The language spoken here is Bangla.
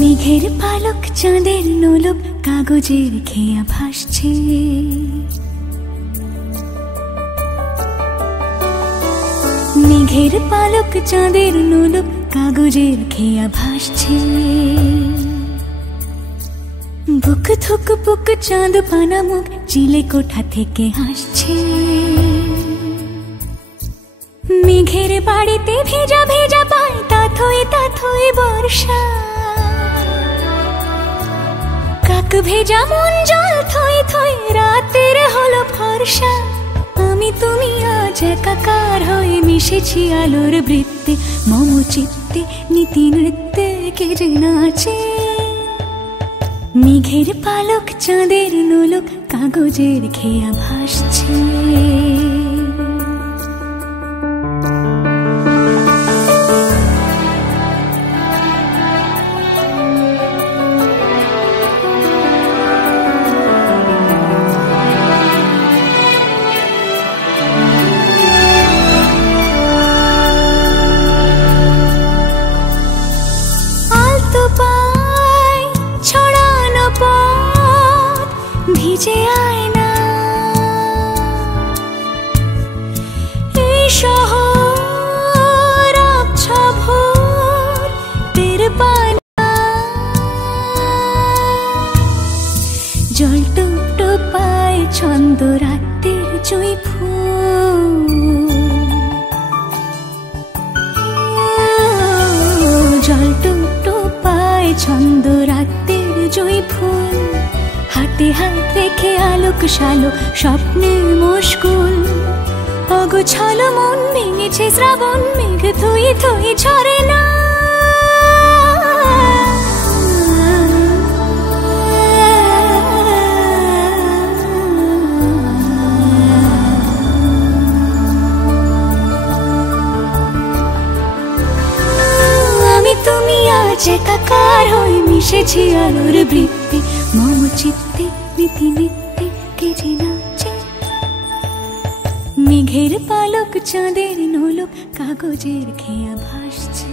মেঘের পালক চাঁদের নোলক কাগজের খেয়া ভাসছে, মেঘের পালক চাঁদের নোলক কাগজের খেয়া ভাসছে। বুক থুক বুক চাঁদ পানা মুখ চিলে কোঠা থেকে হাসছে। মেঘের বাড়িতে ভেজা ভেজা পায় তাথই তাথই বর্ষা। কাক ভেজা মন জল থই থই রাতের হলো ফর্সা। আমি তুমি আজ একাকার হয়ে মিশেছি আলোর বৃত্তে, মম চিত্তে নীতি নৃত্যে কে যে নাচে। মেঘের পালক চাঁদের নোলক কাগজের খেয়া ভাসছে। ভিজে আয়না এই শহর আবছা ভোর তের পানা। জল টুকটো পায় ছন্দ রাতের জুঁই ফুল। জল টুকটো পায় ছন্দ রাতের জুঁই ফুল। হাতে হাত রেখে আলোক শালো স্বপ্নের মুশকুল। অগোছালো মন ভেঙেছে শ্রাবণ মেঘ থই থই ঝরে না। আমি তুমি আজ একাকার হয়ে মিশেছি আলোর বৃত্তে, মম চিত্তে নীতি নৃত্যে কে যে নাচে। মেঘের পালক চাঁদের নোলক কাগজের খেয়া ভাসছে।